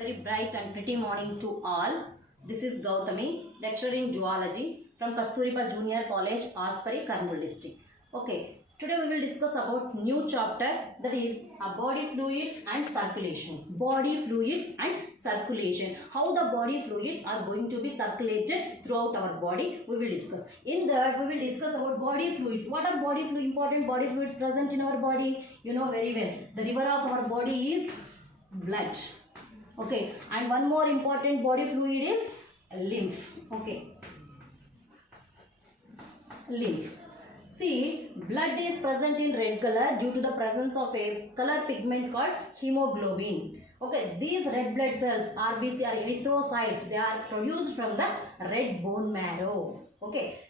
Very bright and pretty morning to all. This is Gautami, lecturer in zoology from Kasturiba Junior College, Aspari, Kurnool district. Okay, today we will discuss about new chapter, that is body fluids and circulation. Body fluids and circulation. How the body fluids are going to be circulated throughout our body, we will discuss. In that, we will discuss about body fluids. What are body fluids? Important body fluids present in our body. You know very well. The river of our body is blood. Okay, and one more important body fluid is lymph. Okay, lymph. See, blood is present in red color due to the presence of a color pigment called hemoglobin. Okay, these red blood cells, RBC or erythrocytes, they are produced from the red bone marrow. Okay,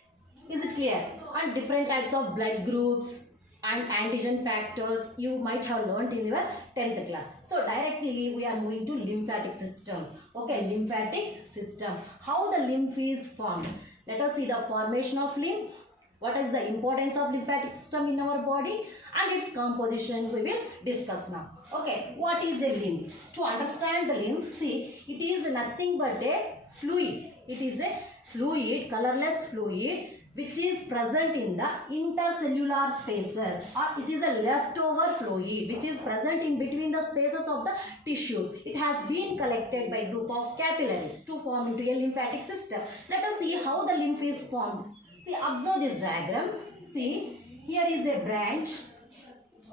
is it clear? And different types of blood groups and antigen factors you might have learnt in your 10th class. So directly we are moving to lymphatic system. Okay, lymphatic system. How the lymph is formed? Let us see the formation of lymph. What is the importance of lymphatic system in our body and its composition we will discuss now. Okay, what is a lymph? To understand the lymph, see, it is nothing but a fluid. It is a fluid, colorless fluid, which is present in the intercellular spaces, or it is a leftover fluid which is present in between the spaces of the tissues. It has been collected by a group of capillaries to form into a lymphatic system. Let us see how the lymph is formed. See, observe this diagram. See, here is a branch.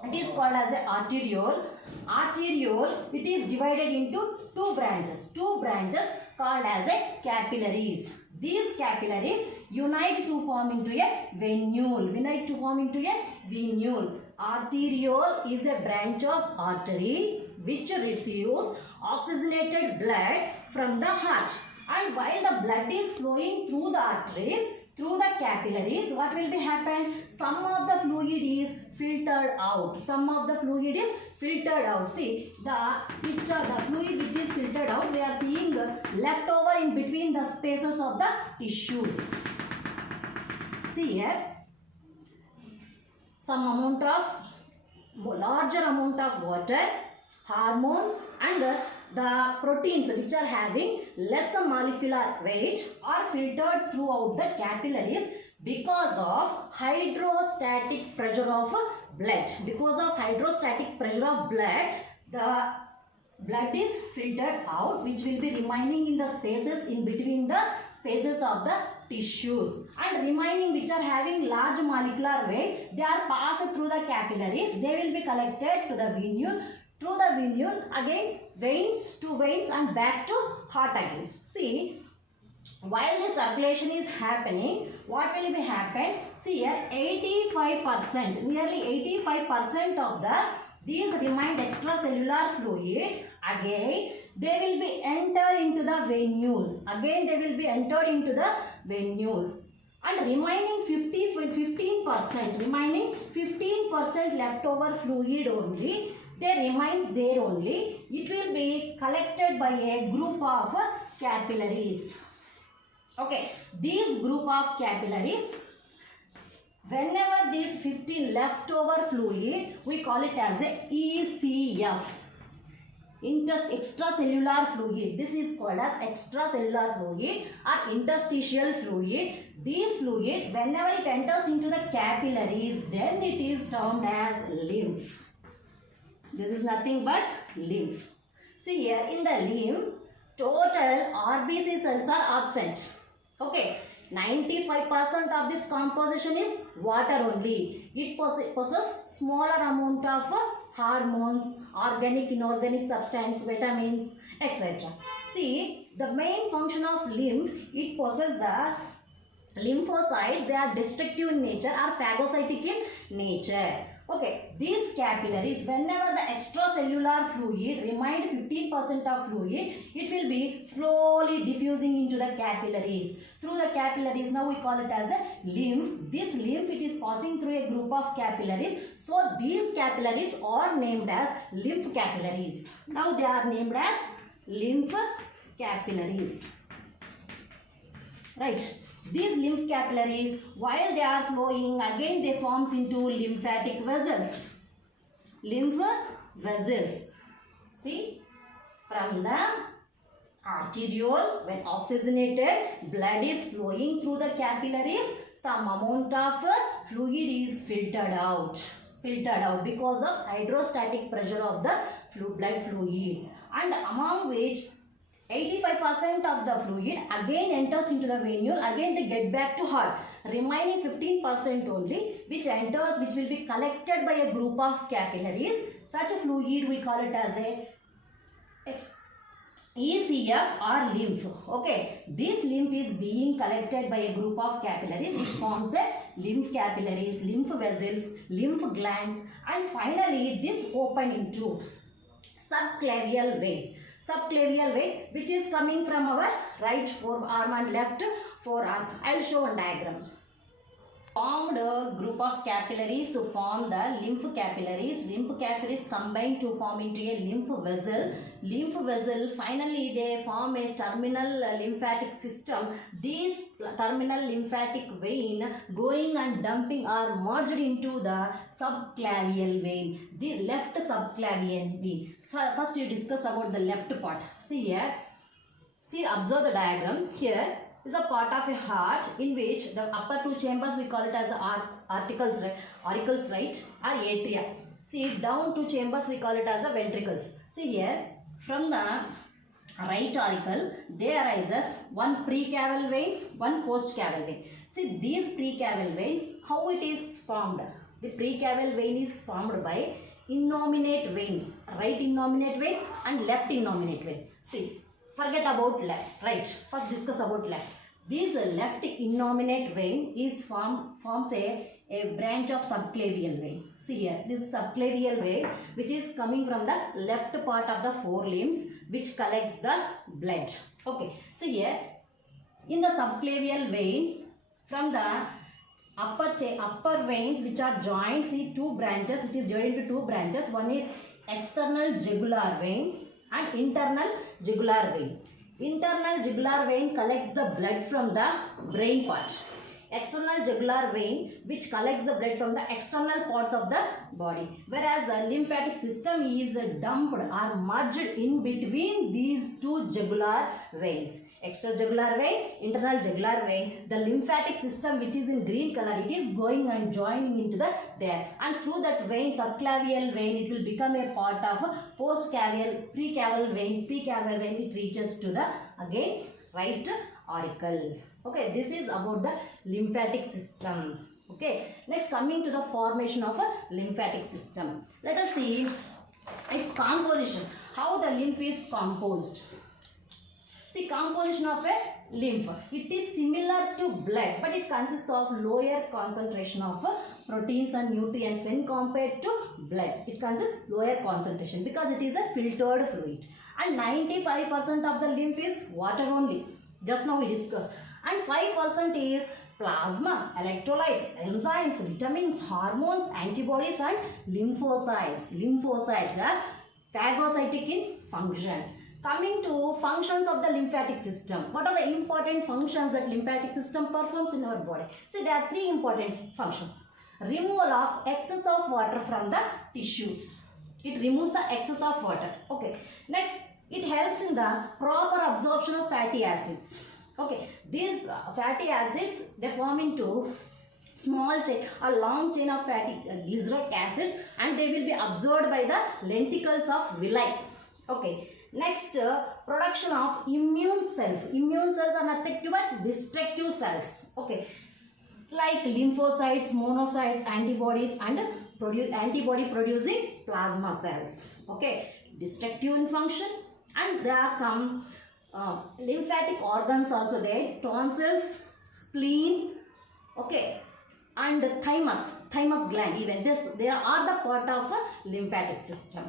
It is called as an arteriole. Arteriole, it is divided into two branches called as a capillaries. These capillaries unite to form into a venule. Arteriole is a branch of artery which receives oxygenated blood from the heart. And while the blood is flowing through the arteries, through the capillaries, what will be happen? Some of the fluid is filtered out. See, the picture, the fluid which is filtered out, we are seeing leftover in between the spaces of the tissues. See here, some larger amount of water, hormones and the proteins which are having lesser molecular weight are filtered throughout the capillaries because of hydrostatic pressure of blood. The blood is filtered out, which will be remaining in the spaces in between the spaces of the tissues, and remaining which are having large molecular weight, they are passed through the capillaries. They will be collected to the venule. Through the venule, again veins to veins and back to heart again. See, while the circulation is happening, what will be happen? See here, 85%, nearly 85% of these remained extracellular fluid, again they will be entered into the venules. And remaining 15% leftover fluid only, they remains there only. It will be collected by a group of capillaries. Okay, these group of capillaries, whenever this 15 leftover fluid, we call it as a ECF. Extracellular fluid. This is called as extracellular fluid or interstitial fluid. This fluid, whenever it enters into the capillaries, then it is termed as lymph. This is nothing but lymph. See here, in the lymph, total RBC cells are absent. Okay, 95% of this composition is water only. It possesses smaller amount of hormones, organic, inorganic substance, vitamins, etc. See, the main function of lymph, it possesses the lymphocytes. They are destructive in nature or phagocytic in nature. Okay, these capillaries, whenever the extracellular fluid remained 15% of fluid, it will be slowly diffusing into the capillaries. Through the capillaries, now we call it as a lymph. This lymph, it is passing through a group of capillaries. So these capillaries are named as lymph capillaries. Now they are named as lymph capillaries. Right. These lymph capillaries, while they are flowing, again they forms into lymphatic vessels. See, from the arteriole. When oxygenated, blood is flowing through the capillaries. Some amount of fluid is filtered out because of hydrostatic pressure of the blood fluid, and among which 85% of the fluid again enters into the venule, again they get back to heart. Remaining 15% only which will be collected by a group of capillaries. Such a fluid we call it as a ECF or lymph. Okay, this lymph is being collected by a group of capillaries. It forms a lymph capillaries, lymph vessels, lymph glands, and finally this open into subclavial vein. Subclavial vein which is coming from our right forearm and left forearm. I will show one diagram. Formed a group of capillaries to form the lymph capillaries. Lymph capillaries combine to form into a lymph vessel. Lymph vessel, finally they form a terminal lymphatic system. These terminal lymphatic vein going and dumping are merged into the subclavial vein, the left subclavian vein. So first you discuss about the left part. See here, observe the diagram. Here is a part of a heart in which the upper two chambers we call it as auricles, right, or atria. See, down two chambers we call it as the ventricles. See here, from the right auricle there arises one precaval vein, one postcaval vein. See, these precaval vein, how it is formed? The precaval vein is formed by innominate veins, right innominate vein and left innominate vein. See, forget about left, right. First discuss about left. This left innominate vein is forms a branch of subclavial vein. See here, this is subclavial vein which is coming from the left part of the forelimbs which collects the blood. Okay, see here, in the subclavial vein, from the upper veins which are joined, see two branches, it is divided into two branches. One is external jugular vein and internal jugular vein. Internal jugular vein collects the blood from the brain part. External jugular vein which collects the blood from the external parts of the body, whereas the lymphatic system is dumped or merged in between these two jugular veins. External jugular vein, internal jugular vein. The lymphatic system which is in green color, it is going and joining into the there, and through that vein, subclavial vein, it will become a part of precaval vein. Precaval vein, it reaches to the again right auricle. Okay, this is about the lymphatic system. Okay, next coming to the formation of a lymphatic system. Let us see its composition. How the lymph is composed. See, composition of a lymph. It is similar to blood, but it consists of lower concentration of proteins and nutrients when compared to blood. It consists lower concentration because it is a filtered fluid. And 95% of the lymph is water only. Just now we discussed. And 5% is plasma, electrolytes, enzymes, vitamins, hormones, antibodies and lymphocytes. Lymphocytes are phagocytic in function. Coming to functions of the lymphatic system. What are the important functions that lymphatic system performs in our body? See, there are three important functions. Removal of excess of water from the tissues. It removes the excess of water. Okay. Next, it helps in the proper absorption of fatty acids. Okay, these fatty acids, they form into small chain or long chain of fatty glyceric acids, and they will be absorbed by the lenticles of villi. Okay, next production of immune cells. Immune cells are nothing but destructive cells. Okay, like lymphocytes, monocytes, antibodies and antibody producing plasma cells. Okay, destructive in function, and there are some lymphatic organs also there, tonsils, spleen, okay, and thymus gland. Even this, they are the part of a lymphatic system.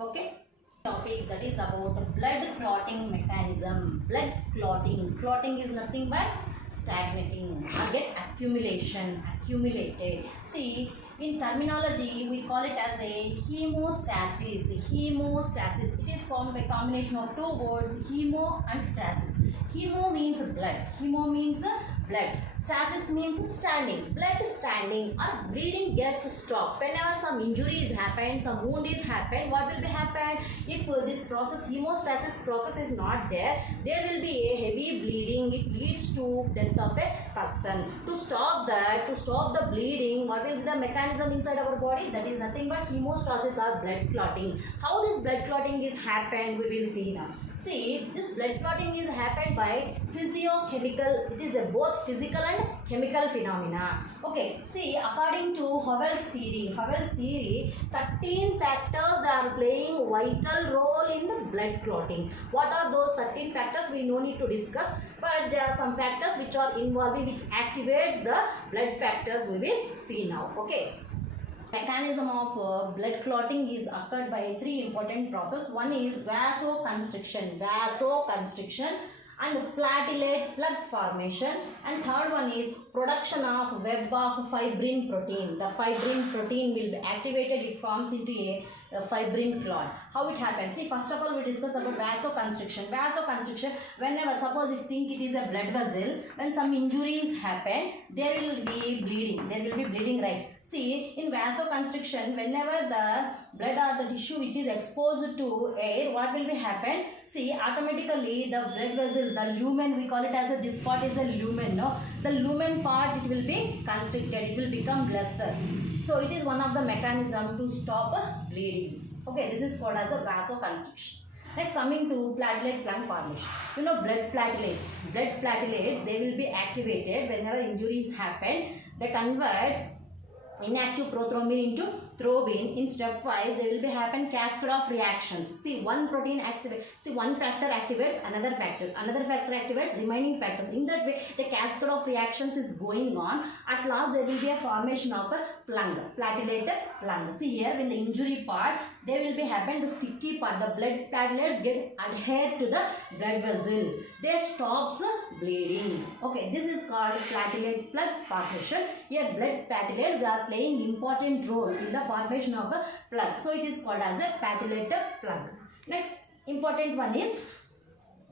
Okay, topic that is about blood clotting mechanism. Blood clotting is nothing but stagnating or get accumulated. See, in terminology we call it as a hemostasis. It is formed by combination of two words, hemo and stasis. Hemo means blood. Hemo means blood. Stasis means standing. Blood standing or bleeding gets stopped. Whenever some injuries happen, some wound is happen, what will be happen? If this process, hemostasis process is not there, there will be a heavy bleeding. It leads to death of a person. To stop that, to stop the bleeding, what will be the mechanism inside our body? That is nothing but hemostasis or blood clotting. How this blood clotting is happened, we will see now. See, this blood clotting is happened by physiochemical, it is a both physical and chemical phenomena. Okay, see, according to Howell's theory, 13 factors that are playing vital role in the blood clotting. What are those 13 factors? We no need to discuss, but there are some factors which are involving, which activates the blood factors we will see now. Okay. Mechanism of blood clotting is occurred by three important processes. One is vasoconstriction and platelet plug formation, and third one is production of web of fibrin protein. The fibrin protein will be activated, it forms into a fibrin clot. How it happens? See, first of all we discuss about vasoconstriction. Whenever, suppose if think it is a blood vessel, when some injuries happen, there will be bleeding, right? See, in vasoconstriction, whenever the blood or the tissue which is exposed to air, what will be happen? See, automatically the blood vessel, the lumen, we call it as this part is the lumen, no? The lumen part, it will be constricted, it will become lesser. So, it is one of the mechanism to stop bleeding. Okay, this is called as a vasoconstriction. Next, coming to platelet plug formation. You know, blood platelets, they will be activated whenever injuries happen. They convert inactive prothrombin into thrombin. In stepwise, there will be happen cascade of reactions. See, one protein activates, one factor activates another factor activates remaining factors. In that way, the cascade of reactions is going on. At last, there will be a formation of a platelet plug. See here, when the injury part, there will be happen the sticky part, the blood platelets get adhered to the blood vessel. They stops bleeding. Okay, this is called platelet plug formation. Here, blood platelets are playing important role in the formation of a plug. So, it is called as a platelet plug. Next important one is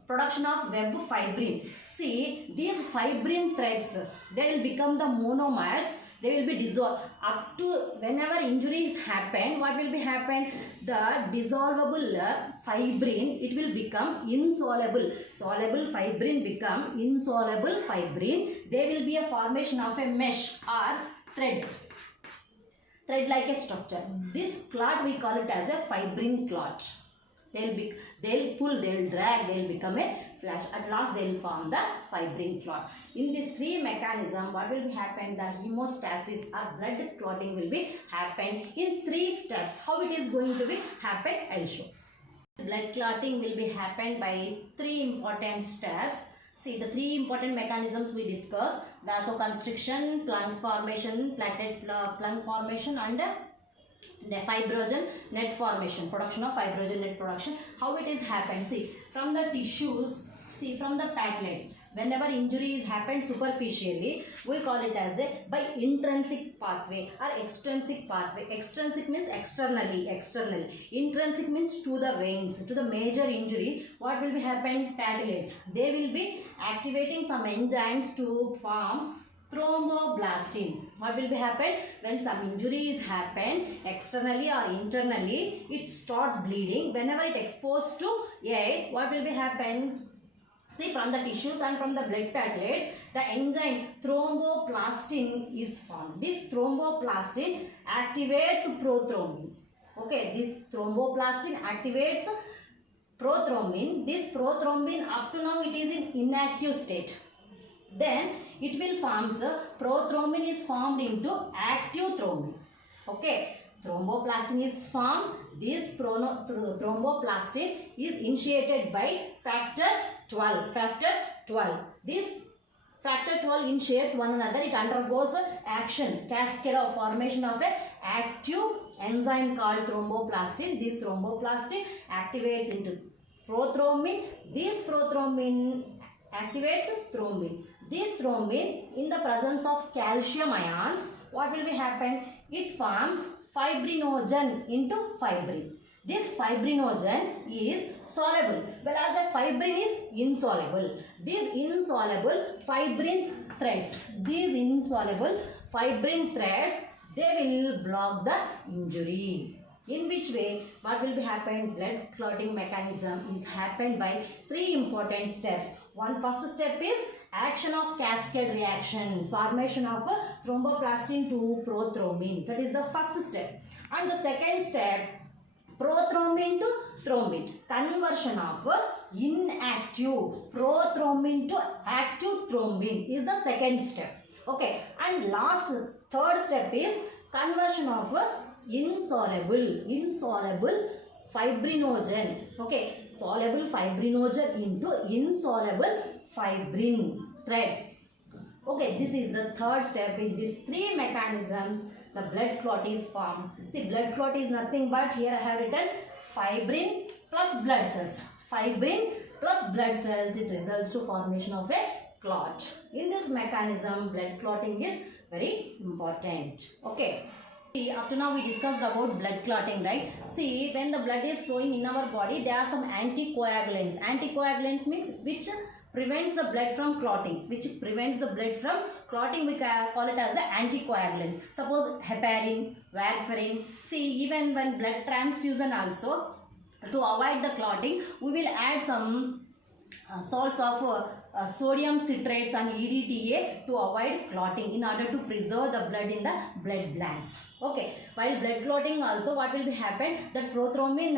production of web fibrin. See, these fibrin threads, they will become the monomers. They will be dissolved up to whenever injuries happen. What will be happen? The dissolvable fibrin, it will become insoluble. Soluble fibrin become insoluble fibrin. There will be a formation of a mesh or thread like a structure. This clot we call it as a fibrin clot. They'll pull, they'll drag, they'll become a flash. At last they will form the fibrin clot. In these three mechanisms, what will be happen? The hemostasis or blood clotting will be happen in 3 steps. How it is going to be happen? I will show. Blood clotting will be happen by 3 important steps. See, the 3 important mechanisms we discussed: vasoconstriction, plug formation, platelet plug formation, and the fibrogen net formation, production of fibrogen net production. How it is happened? See, from the tissues, see, from the platelets, whenever injuries happen superficially, we call it as a by intrinsic pathway or extrinsic pathway. Extrinsic means externally. Intrinsic means to the veins, to the major injury. What will be happen? Platelets, they will be activating some enzymes to form thromboblastin. What will be happen? When some injuries happen externally or internally, it starts bleeding. Whenever it exposed to air, what will be happen? See, from the tissues and from the blood platelets, the enzyme thromboplastin is formed. This thromboplastin activates prothrombin. Okay, this thromboplastin activates prothrombin. This prothrombin, up to now it is in inactive state. Then it will form, prothrombin is formed into active thrombin. Okay, thromboplastin is formed. This thromboplastin is initiated by factor 12. This factor 12 initiates one another. It undergoes action, cascade of formation of a active enzyme called thromboplastin. This thromboplastin activates into prothrombin. This prothrombin activates thrombin. This thrombin, in the presence of calcium ions, what will be happen? It forms fibrinogen into fibrin. This fibrinogen is soluble, whereas the fibrin is insoluble. These insoluble fibrin threads, they will block the injury. In which way? What will be happen? Blood clotting mechanism is happened by three important steps. First step is action of cascade reaction, formation of thromboplastin to prothrombin. That is the first step. And the second step, prothrombin to thrombin, conversion of inactive prothrombin to active thrombin is the second step. Okay, and third step is conversion of insoluble fibrinogen. Okay, soluble fibrinogen into insoluble fibrin threads. Okay, this is the third step. In these three mechanisms, the blood clot is formed. See, blood clot is nothing but, here I have written fibrin plus blood cells. Fibrin plus blood cells, it results to formation of a clot. In this mechanism, blood clotting is very important. Okay. See, up to now we discussed about blood clotting, right? See, when the blood is flowing in our body, there are some anticoagulants. Anticoagulants means which prevents the blood from clotting. We call it as the anticoagulants. Suppose heparin, warfarin. See, even when blood transfusion also, to avoid the clotting, we will add some salts of sodium citrates and EDTA to avoid clotting in order to preserve the blood in the blood blanks. Okay, while blood clotting also, what will be happen? That prothrombin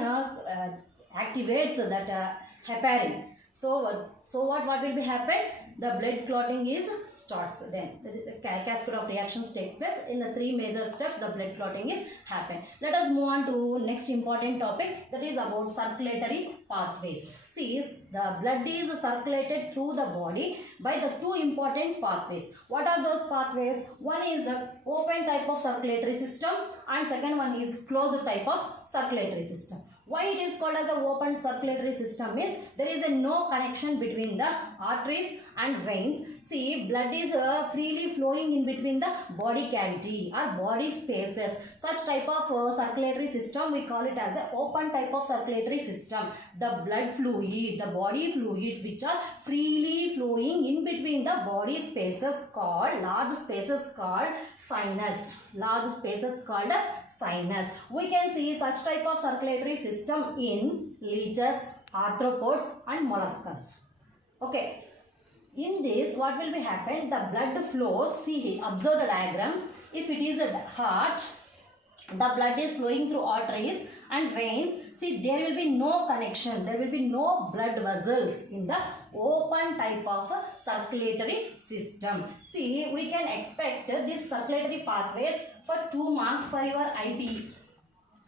activates that heparin. So what will be happen? The blood clotting is starts. Then the cascade of reactions takes place. In the three major steps, the blood clotting is happen. Let us move on to next important topic, that is about circulatory pathways. See, the blood is circulated through the body by the two important pathways. What are those pathways? One is the open type of circulatory system and second one is closed type of circulatory system. Why it is called as a open circulatory system means there is no connection between the arteries and veins. See, blood is freely flowing in between the body cavity or body spaces. Such type of circulatory system, we call it as the open type of circulatory system. The blood fluid, the body fluids which are freely flowing in between the body spaces called, large spaces called sinus. Large spaces called sinus. We can see such type of circulatory system in leeches, arthropods and molluscs. Okay. In this, what will be happen? The blood flows. See, observe the diagram. If it is a heart, the blood is flowing through arteries and veins. See, there will be no connection. There will be no blood vessels in the open type of circulatory system. See, we can expect these circulatory pathways for 2 marks for your IPE.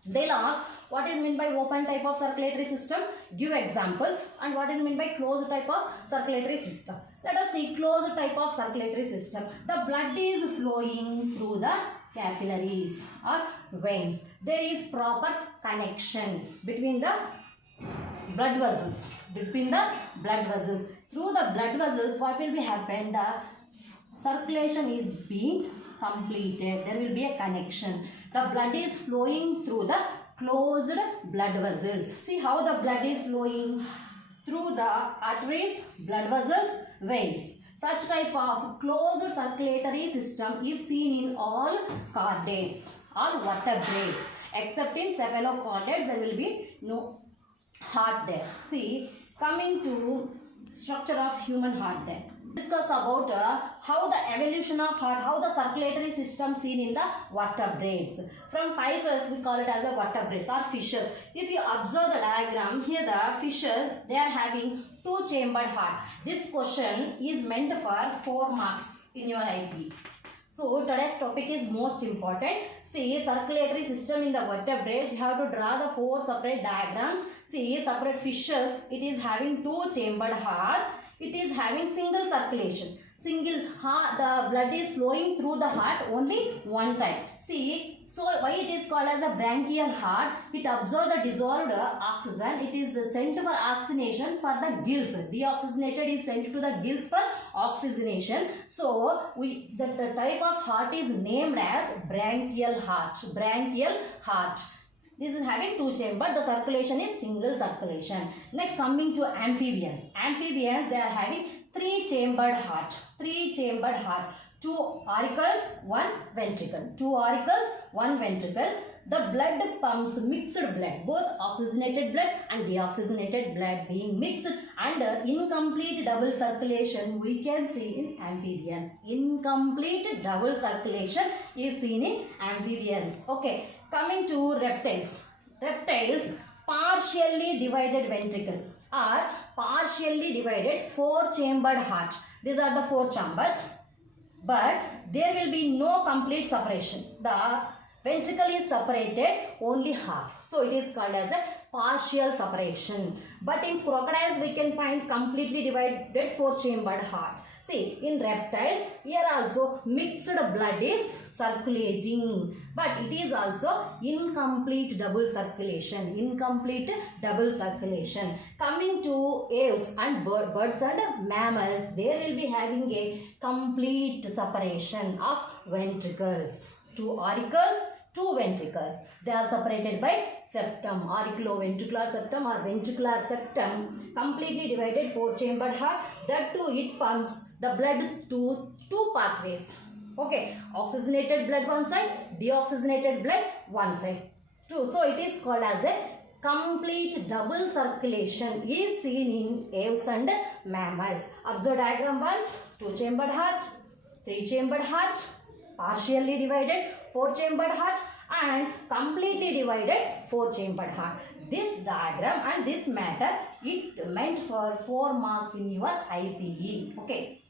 They'll ask, what is meant by open type of circulatory system? Give examples. And what is meant by closed type of circulatory system? Let us see closed type of circulatory system. The blood is flowing through the capillaries or veins. There is proper connection between the blood vessels. Through the blood vessels, what will be happen? The circulation is being completed. There will be a connection. The blood is flowing through the closed blood vessels. See how the blood is flowing through the arteries, blood vessels, veins. Such type of closed circulatory system is seen in all chordates, all vertebrates. Except in cephalochordates, there will be no heart there. See, coming to structure of human heart then. Discuss about how the evolution of heart, how the circulatory system seen in the vertebrates. From pisces, we call it as a vertebrates or fishes. If you observe the diagram, here the fishes, they are having two-chambered heart. This question is meant for 4 marks in your IP. So today's topic is most important. See, circulatory system in the vertebrates, you have to draw the 4 separate diagrams. See, separate fishes, it is having two-chambered heart. It is having single circulation. Single heart, the blood is flowing through the heart only one time. See, so why it is called as a branchial heart? It absorbs the dissolved oxygen. It is sent for oxygenation for the gills. Deoxygenated is sent to the gills for oxygenation. So, the type of heart is named as branchial heart. Branchial heart. This is having two chambers. The circulation is single circulation. Next, coming to amphibians. Amphibians, they are having three chambered heart. Three chambered heart. Two auricles, one ventricle. Two auricles, one ventricle. The blood pumps mixed blood, both oxygenated blood and deoxygenated blood being mixed, and incomplete double circulation we can see in amphibians. Incomplete double circulation is seen in amphibians. Okay, coming to reptiles. Reptiles, partially divided ventricle or partially divided four chambered heart. These are the four chambers, but there will be no complete separation. The ventricle is separated only half, so it is called as a partial separation. But in crocodiles we can find completely divided four chambered heart. See, in reptiles here also mixed blood is circulating, but it is also incomplete double circulation. Incomplete double circulation. Coming to aves and birds and mammals, there will be having a complete separation of ventricles. Two auricles, two ventricles. They are separated by septum, auriculoventricular septum or ventricular septum, completely divided four chambered heart. That too, it pumps the blood to two pathways. Okay, oxygenated blood one side, deoxygenated blood one side. Two. So it is called as a complete double circulation is seen in aves and mammals. Observe diagram once. Two chambered heart, three chambered heart, partially divided four chambered heart, and completely divided four chambered heart. This diagram and this matter, it meant for 4 marks in your IPE. Okay.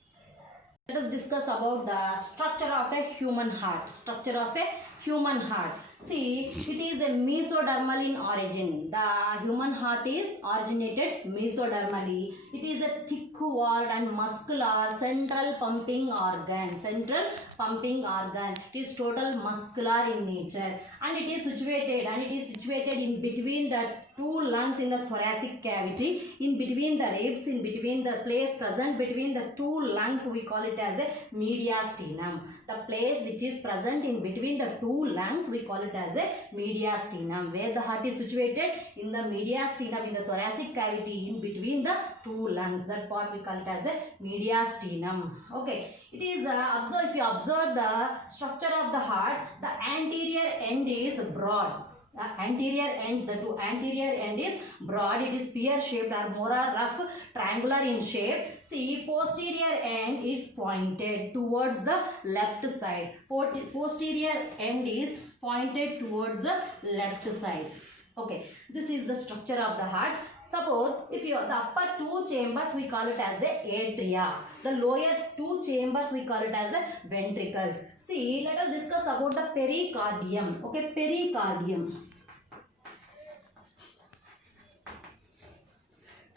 Let us discuss about the structure of a human heart. Structure of a human heart. See, it is a mesodermal in origin. The human heart is originated mesodermally. It is a thick-walled and muscular central pumping organ. Central pumping organ. It is total muscular in nature, and it is situated in between the two lungs in the thoracic cavity, in between the ribs, in between the place present between the two lungs. We call it as a mediastinum. The place which is present in between the two lungs, we call it as a mediastinum. Where the heart is situated? In the mediastinum, in the thoracic cavity, in between the two lungs. That part we call it as a mediastinum. Okay. It is if you observe the structure of the heart, the anterior end is broad. The anterior end is broad. It is pear shaped or more or rough triangular in shape. See, posterior end is pointed towards the left side. Posterior end is pointed towards the left side. Okay, this is the structure of the heart. Suppose if you the upper two chambers we call it as a atria. The lower two chambers we call it as a ventricles. See, let us discuss about the pericardium. Okay, pericardium.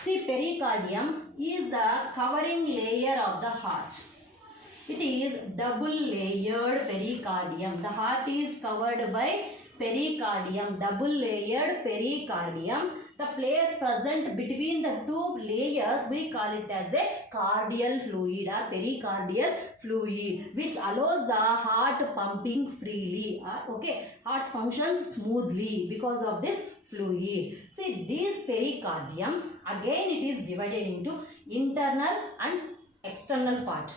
See, pericardium is the covering layer of the heart. It is double layered pericardium. The heart is covered by pericardium, double layered pericardium. The place present between the two layers we call it as a cardial fluid or pericardial fluid, which allows the heart pumping freely. Okay, heart functions smoothly because of this fluid. See, this pericardium, again it is divided into internal and external part.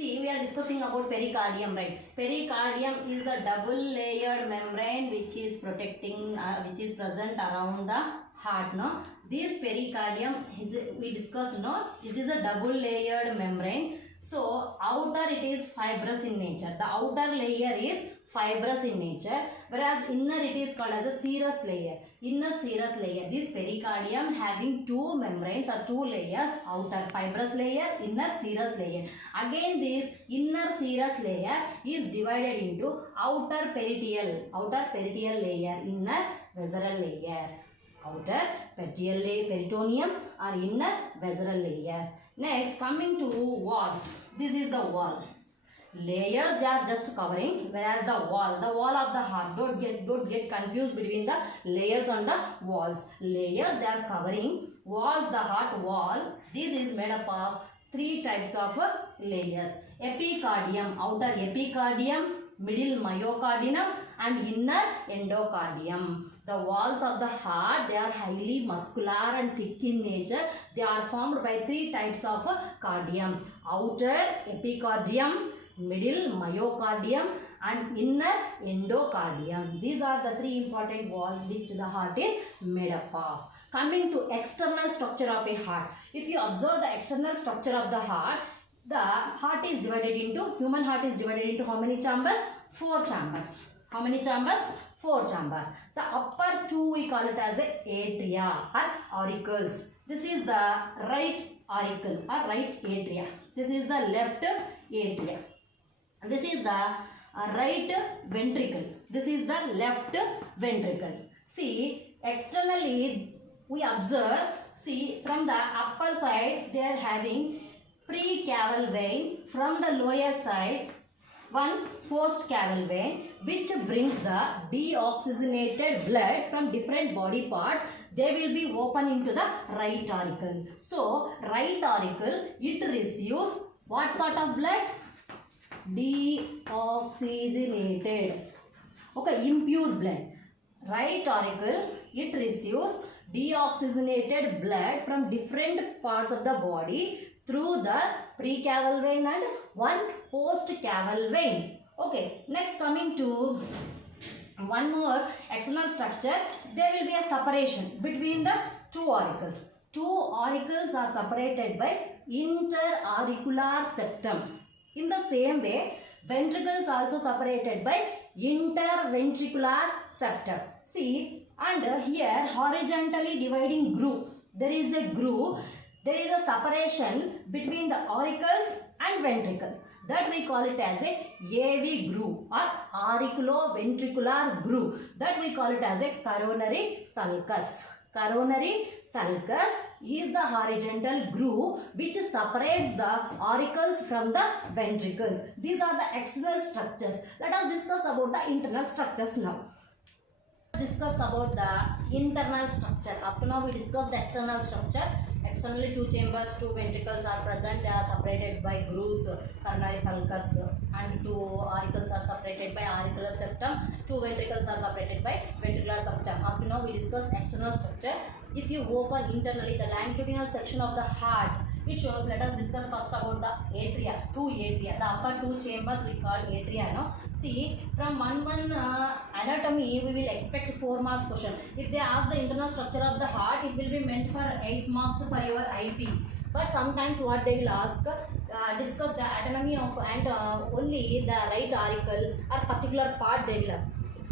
See, we are discussing about pericardium, right? Pericardium is a double layered membrane which is protecting, which is present around the heart. No, this pericardium is, we discussed, no, it is a double layered membrane. So outer it is fibrous in nature. The outer layer is fibrous in nature, whereas inner it is called as a serous layer. Inner serous layer. This pericardium having two membranes or two layers, outer fibrous layer, inner serous layer. Again this inner serous layer is divided into outer peritoneal layer, inner visceral layer. Outer peritoneum or inner visceral layers. Next, coming to walls. This is the wall. Layers, they are just coverings, whereas the wall of the heart, don't get confused between the layers and the walls. Layers, they are covering. Walls, the heart wall, this is made up of three types of layers. Epicardium, outer epicardium, middle myocardium and inner endocardium. The walls of the heart, they are highly muscular and thick in nature. They are formed by three types of cardium: outer epicardium, middle myocardium and inner endocardium. These are the three important walls which the heart is made up of. Coming to external structure of a heart. If you observe the external structure of the heart is divided into, human heart is divided into how many chambers? 4 chambers. How many chambers? 4 chambers. The upper two we call it as a atria or auricles. This is the right auricle or right atria. This is the left atria. This is the right ventricle. This is the left ventricle. See, externally we observe, see, from the upper side they are having pre-caval vein, from the lower side one post-caval vein which brings the deoxygenated blood from different body parts. They will be open into the right auricle. So, right auricle, it receives what sort of blood? Deoxygenated, okay, impure blood. Right auricle, it receives deoxygenated blood from different parts of the body through the pre-caval vein and one post-caval vein. Okay, next coming to one more external structure, there will be a separation between the two auricles. Two auricles are separated by interauricular septum. In the same way, ventricles also separated by interventricular septum. See, and here horizontally dividing groove, there is a groove, there is a separation between the auricles and ventricle. That we call it as a AV groove or auriculoventricular groove. That we call it as a coronary sulcus. Coronary sulcus is the horizontal groove which separates the auricles from the ventricles. These are the external structures. Let us discuss about the internal structures now. Discuss about the internal structure. Up to now we discussed the external structure. Externally, 2 chambers, 2 ventricles are present. They are separated by grooves, coronary sulcus, and 2 auricles are separated by auricular septum. 2 ventricles are separated by ventricular septum. Up to now we discussed external structure. If you open internally the longitudinal section of the heart, it shows. Let us discuss first about the atria. 2 atria. The upper 2 chambers we call atria. No? See, from one anatomy we will expect 4 marks question. If they ask the internal structure of the heart, it will be meant for 8 marks for your IP. But sometimes what they will ask, discuss the anatomy of and only the right auricle or particular part they will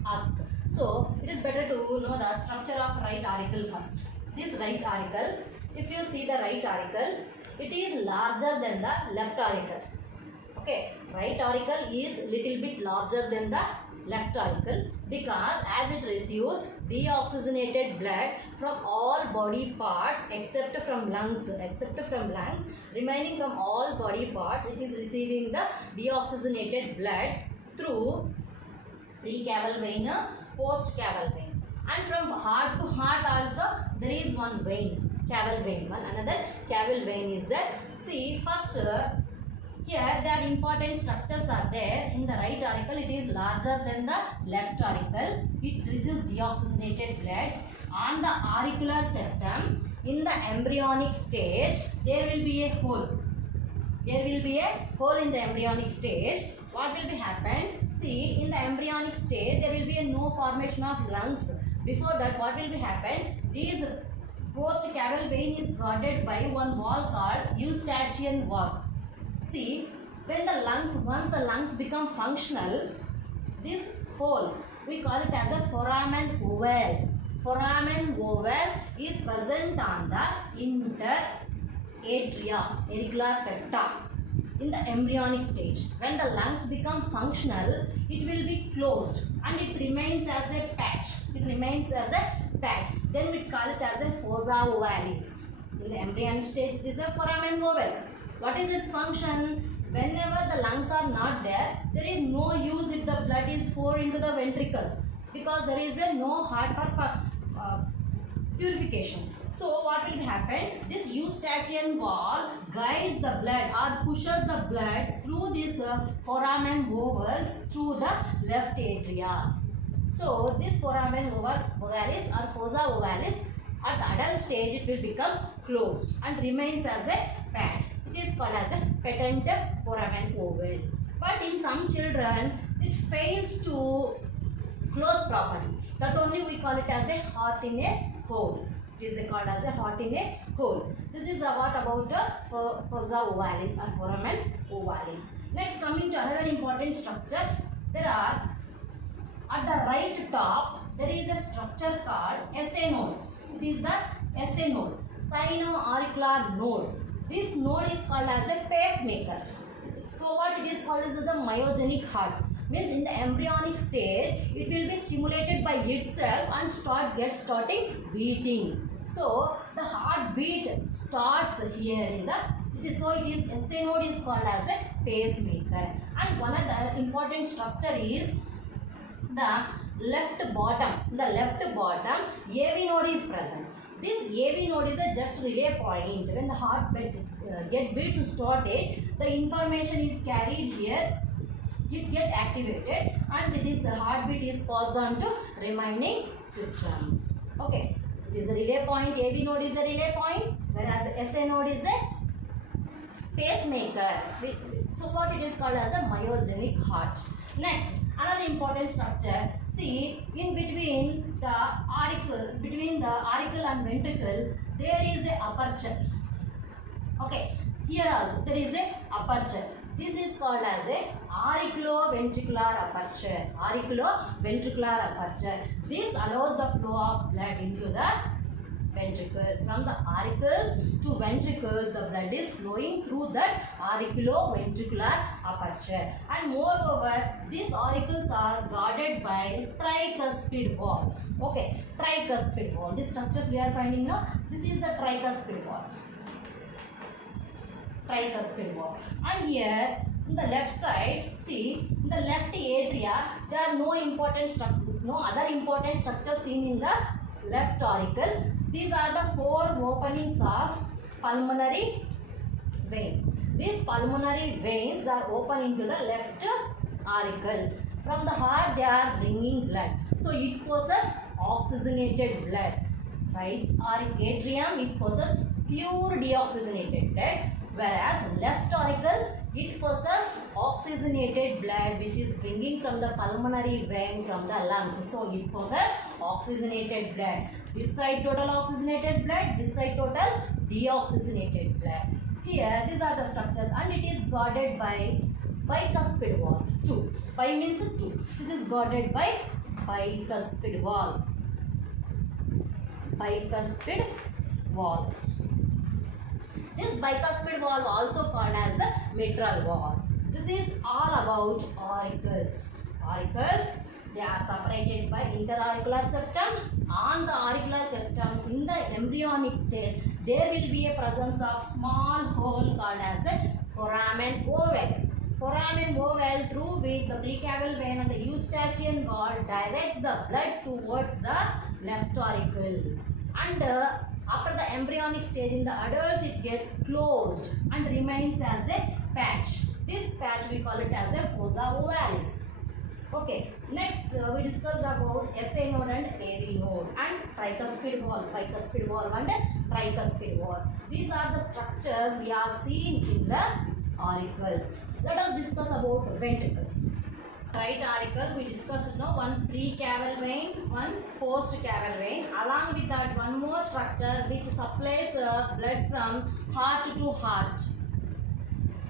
ask. So it is better to know the structure of right auricle first. This right auricle, if you see the right auricle, it is larger than the left auricle. Okay, right auricle is little bit larger than the left auricle because as it receives deoxygenated blood from all body parts except from lungs, remaining from all body parts, it is receiving the deoxygenated blood through pre-caval vein, post-caval vein, and from heart to heart also there is one vein, caval vein, another caval vein is there. See, first here there are important structures are there. In the right auricle it is larger than the left auricle. It receives deoxygenated blood. On the auricular septum, in the embryonic stage, there will be a hole. There will be a hole in the embryonic stage. What will be happen? See, in the embryonic stage, there will be a no formation of lungs. Before that, what will be happen? These post-caval vein is guarded by one wall called Eustachian wall. See, when the lungs, once the lungs become functional, this hole, we call it as a foramen ovale. Foramen ovale is present on the interauricular septa in the embryonic stage. When the lungs become functional, it will be closed and it remains as a patch. Then we call it as a fossa ovalis. In the embryonic stage, it is a foramen ovale. What is its function? Whenever the lungs are not there, there is no use if the blood is poured into the ventricles because there is no heart for purification. So what will happen? This eustachian wall guides the blood or pushes the blood through these foramen ovals through the left atria. So this foramen ovalis or fossa ovalis at the adult stage it will become closed and remains as a patch. It is called as a patent foramen oval. But in some children it fails to close properly. That only we call it as a heart in a hole. It is called as a heart in a hole. This is what about fossa ovalis or foramen ovalis. Next, coming to another important structure, there are at the right top there is a structure called SA node. It is the SA node, sino-auricular node. This node is called as a pacemaker. So what it is called is the myogenic heart. Means in the embryonic stage it will be stimulated by itself and starting beating. So the heartbeat starts here in the so it is SA node is called as a pacemaker. And one other important structure is the left bottom. The left bottom AV node is present. This AV node is a just relay point. When the heartbeat get beats started, the information is carried here. It get activated and this heartbeat is passed on to remaining system. Okay, it is a relay point. AV node is a relay point, whereas the SA node is a pacemaker. So what it is called as a myogenic heart. Next, another important structure. See, in between the auricle and ventricle, there is a aperture. Okay, here also there is a aperture. This is called as a auriculoventricular aperture. Auriculoventricular aperture. This allows the flow of blood into the ventricles. From the auricles to ventricles, the blood is flowing through that auriculoventricular aperture. And moreover, these auricles are guarded by tricuspid wall. Okay, tricuspid wall. These structures we are finding now. This is the tricuspid wall. Tricuspid wall. And here, in the left side, see, in the left atria, there are no other important structures seen in the left auricle. These are the four openings of pulmonary veins. These pulmonary veins are open into the left auricle. From the heart, they are bringing blood. So it possesses oxygenated blood, right? Atrium, it possesses pure deoxygenated blood. Whereas left auricle, it possesses oxygenated blood which is bringing from the pulmonary vein from the lungs. So it possesses oxygenated blood. This side total oxygenated blood, this side total deoxygenated blood. Here these are the structures and it is guarded by bicuspid wall. 2. Bi means 2. This is guarded by bicuspid wall. Bicuspid wall. This bicuspid wall also called as the mitral wall. This is all about auricles. Auricles, they are separated by interauricular septum. On the auricular septum, in the embryonic stage, there will be a presence of small hole called as a foramen oval. Foramen oval through which the precaval vein and the eustachian wall directs the blood towards the left auricle. And after the embryonic stage in the adults, it gets closed and remains as a patch. This patch we call it as a fossa ovalis. Okay, next we discussed about SA node and AV node and tricuspid wall, bicuspid wall and tricuspid wall. These are the structures we are seeing in the auricles. Let us discuss about ventricles. Right auricle, we discussed now one precaval vein, one postcaval vein. Along with that, one more structure which supplies blood from heart to heart.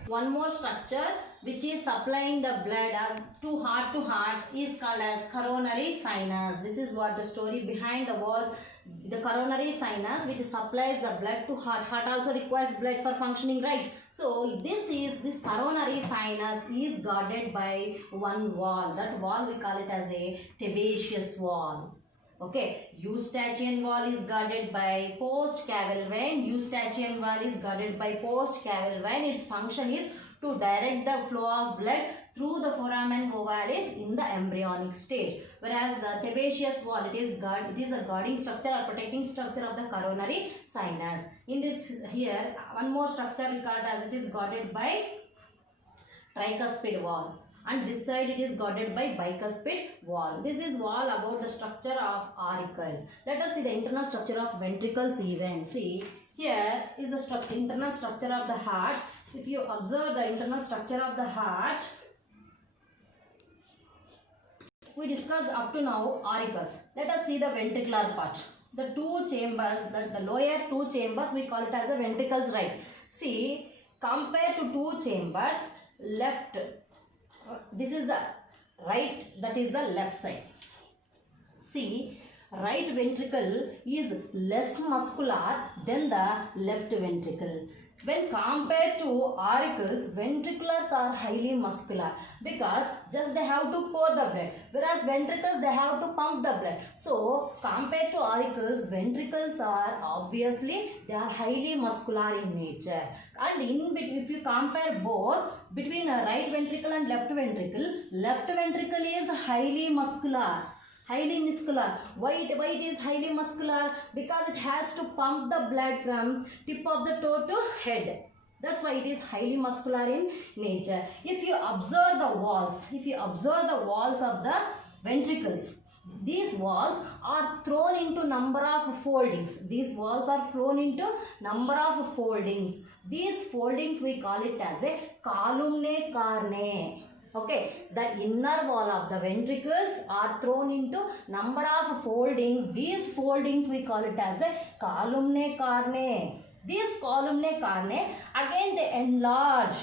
One more structure which is supplying the blood to heart is called as coronary sinus. This is what the story behind the walls. The coronary sinus which supplies the blood to heart. Heart also requires blood for functioning, right? So this coronary sinus is guarded by one wall. That wall we call it as a Thebatius wall. Okay, eustachian wall is guarded by postcaval vein. Eustachian wall is guarded by postcaval vein. Its function is to direct the flow of blood through the foramen ovalis in the embryonic stage. Whereas the sebaceous wall, it is a guarding structure or protecting structure of the coronary sinus. In this here, one more structure we call as it is guarded by tricuspid wall, and this side it is guarded by bicuspid wall. This is all about the structure of auricles. Let us see the internal structure of ventricles even. See, here is the internal structure of the heart. If you observe the internal structure of the heart, we discussed up to now auricles. Let us see the ventricular part. The two chambers, the lower two chambers, we call it as a ventricles, right? See, compared to two chambers, left, this is the right, that is the left side. See, right ventricle is less muscular than the left ventricle. When compared to auricles, ventriculars are highly muscular because just they have to pour the blood, whereas ventricles they have to pump the blood. So compared to auricles, ventricles are obviously they are highly muscular in nature. And in between, if you compare both between a right ventricle and left ventricle is highly muscular. Highly muscular. Why it is highly muscular? Because it has to pump the blood from tip of the toe to head. That's why it is highly muscular in nature. If you observe the walls, of the ventricles, these walls are thrown into number of foldings. These foldings we call it as a columnae carneae. Okay, the inner wall of the ventricles are thrown into number of foldings. These foldings we call it as a columnae carneae. These columnae carneae, again they enlarge.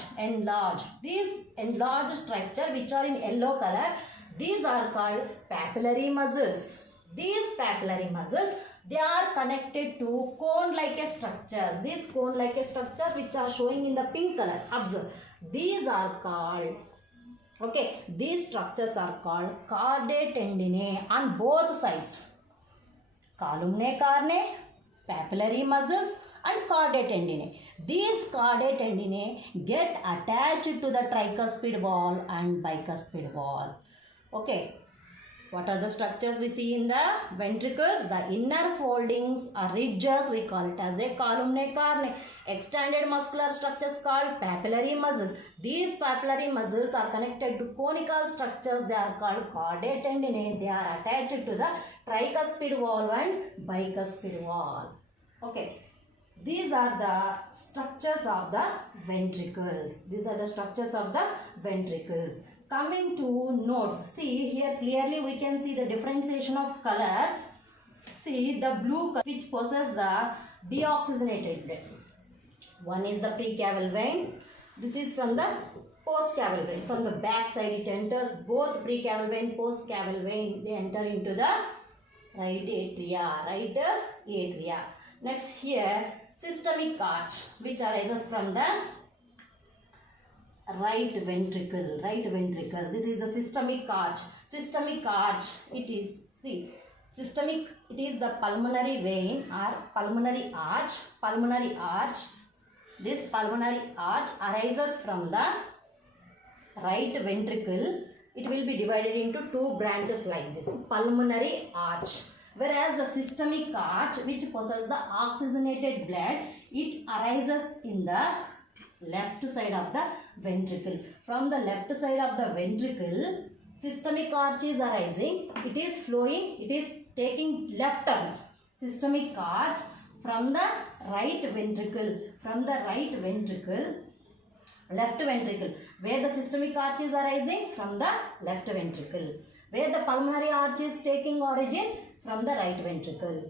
These enlarged structure which are in yellow color, these are called papillary muscles. These papillary muscles, they are connected to cone-like structures. These cone-like structures which are showing in the pink color, observe. These are called, these structures are called chordae tendineae on both sides. Columnae carneae, papillary muscles and chordae tendineae. These chordae tendineae get attached to the tricuspid wall and bicuspid wall. Okay. What are the structures we see in the ventricles? The inner foldings or ridges, we call it as a columnae carneae. Extended muscular structures called papillary muscles. These papillary muscles are connected to conical structures. They are called chordae tendineae. They are attached to the tricuspid wall and bicuspid wall. Okay. These are the structures of the ventricles. Coming to notes, see here clearly we can see the differentiation of colors. See the blue color which possesses the deoxygenated blood. One is the precaval vein. This is from the postcaval vein. From the back side it enters both precaval vein, postcaval vein. They enter into the right atria. Next here systemic arch which arises from the right ventricle. This is the systemic arch. It is the pulmonary vein or pulmonary arch. This pulmonary arch arises from the right ventricle. It will be divided into two branches like this, pulmonary arch. Whereas the systemic arch which possesses the oxygenated blood, it arises in the left side of the ventricle. From the left side of the ventricle, systemic arch is arising. It is flowing. It is taking left turn. Systemic arch from the right ventricle. Left ventricle. Where the systemic arch is arising? From the left ventricle. Where the pulmonary arch is taking origin? From the right ventricle.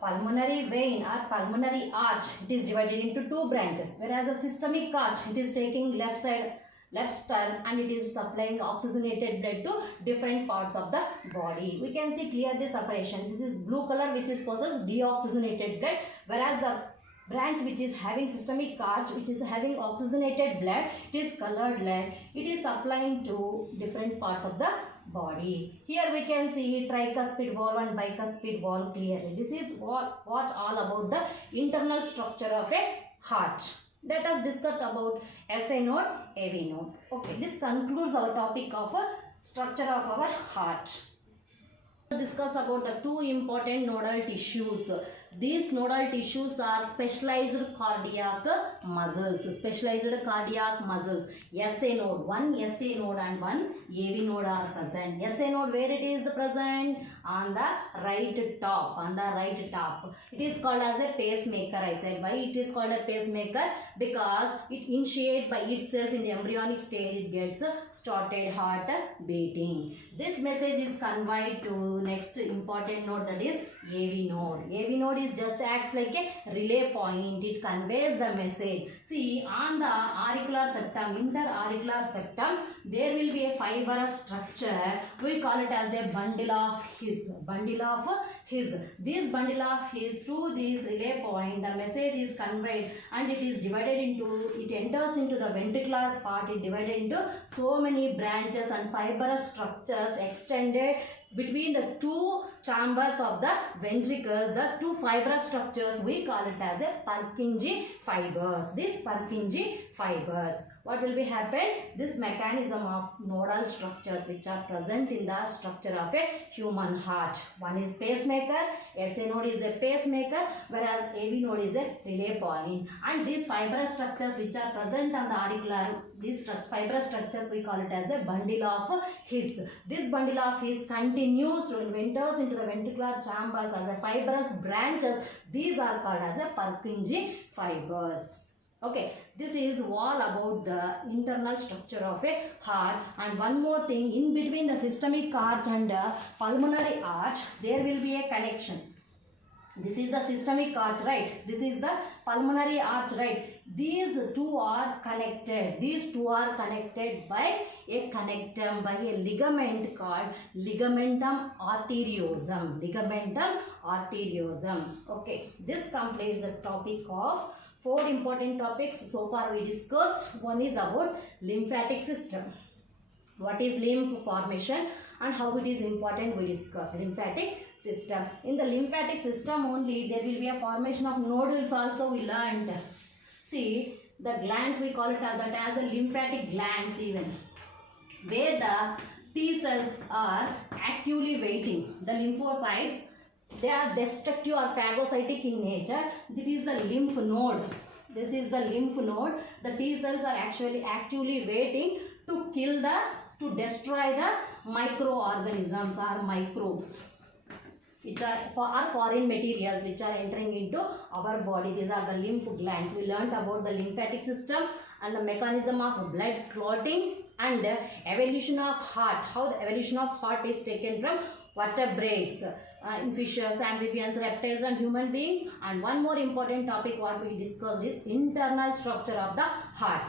Pulmonary vein or pulmonary arch, it is divided into two branches, whereas the systemic arch, it is taking left turn and it is supplying oxygenated blood to different parts of the body. We can see clearly separation. This is blue color which is possesses deoxygenated blood, whereas the branch which is having systemic arch, which is having oxygenated blood, it is colored blood. It is supplying to different parts of the body. Here we can see tricuspid wall and bicuspid wall clearly. This is what all about the internal structure of a heart. Let us discuss about SA node, AV node. Okay, this concludes our topic of structure of our heart. Discuss about the two important nodal tissues. These nodal tissues are specialized cardiac muscles. Specialized cardiac muscles. SA node, one SA node and one AV node are present. SA node, where it is present? On the right top. On the right top. It is called as a pacemaker. I said why it is called a pacemaker? Because it initiates by itself in the embryonic stage. It gets started heart beating. This message is conveyed to next important node, that is AV node. AV node is just acts like a relay point. It conveys the message. See, on the auricular septum, interauricular septum, there will be a fibrous structure. We call it as a bundle of His. Bundle of His. This bundle of His, through this relay point, the message is conveyed and it is divided into, it enters into the ventricular part. It divided into so many branches and fibrous structures extended between the two chambers of the ventricles. The two fibrous structures, we call it as a Purkinje fibers. These Purkinje fibers, what will be happen? This mechanism of nodal structures which are present in the structure of a human heart. One is pacemaker, SA node is a pacemaker, whereas AV node is a relay point. And these fibrous structures which are present on the auricular, these fibrous structures we call it as a bundle of His. This bundle of His continues to enters into the ventricular chambers as a fibrous branches. These are called as a Purkinje fibers. Okay, this is all about the internal structure of a heart. And one more thing, in between the systemic arch and pulmonary arch, there will be a connection. This is the systemic arch, right? This is the pulmonary arch, right? These two are connected. These two are connected by a connectum, by a ligament called ligamentum arteriosum. Ligamentum arteriosum. Okay, this completes the topic of 4 important topics. So far we discussed. One is about lymphatic system. What is lymph formation and how it is important, we discussed. Lymphatic system. In the lymphatic system only there will be a formation of nodules also we learned. See, the glands we call it as the lymphatic glands even, where the T cells are actively waiting. The lymphocytes, they are destructive or phagocytic in nature. This is the lymph node. This is the lymph node. The T cells are actually actively waiting to kill the, to destroy the microorganisms or microbes, which are foreign materials which are entering into our body. These are the lymph glands. We learnt about the lymphatic system and the mechanism of blood clotting and evolution of heart. How the evolution of heart is taken from vertebrates, in fishes, amphibians, reptiles and human beings. And one more important topic what we discussed is internal structure of the heart.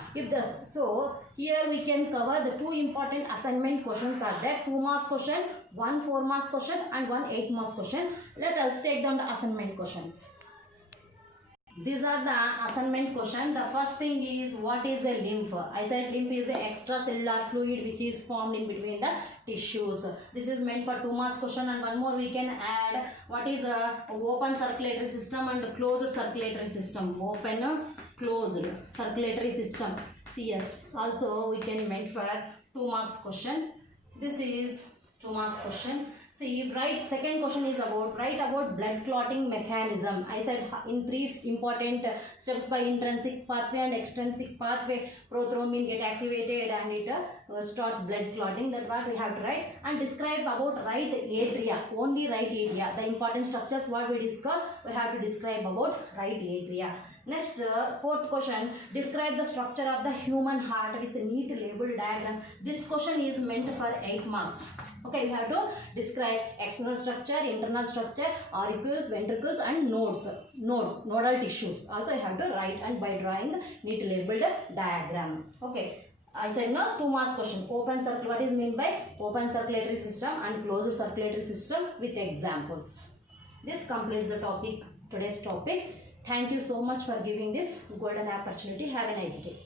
So here we can cover the 2 important assignment questions are there. 2 marks question, 1 4 marks question and 1 8 marks question. Let us take down the assignment questions. These are the assignment question. The first thing is, what is a lymph? I said lymph is the extracellular fluid which is formed in between the tissues. This is meant for 2 marks question, and one more we can add. What is a open circulatory system and closed circulatory system? Open, closed circulatory system, CS. Also we can meant for 2 marks question. This is 2 marks question. See, second question is about, write about blood clotting mechanism. I said in 3 important steps by intrinsic pathway and extrinsic pathway, prothrombin get activated and it starts blood clotting. That's what we have to write. And describe about right atria, only right atria. The important structures what we discussed, we have to describe about right atria. Next, 4th question, describe the structure of the human heart with a neat label diagram. This question is meant for 8 marks. Okay, you have to describe external structure, internal structure, auricles, ventricles and nodes, nodal tissues. Also you have to write and by drawing neat labeled diagram. Okay, I said no, 2 marks question. Open circle, what is meant by open circulatory system and closed circulatory system with examples. This completes the topic, today's topic. Thank you so much for giving this golden opportunity. Have a nice day.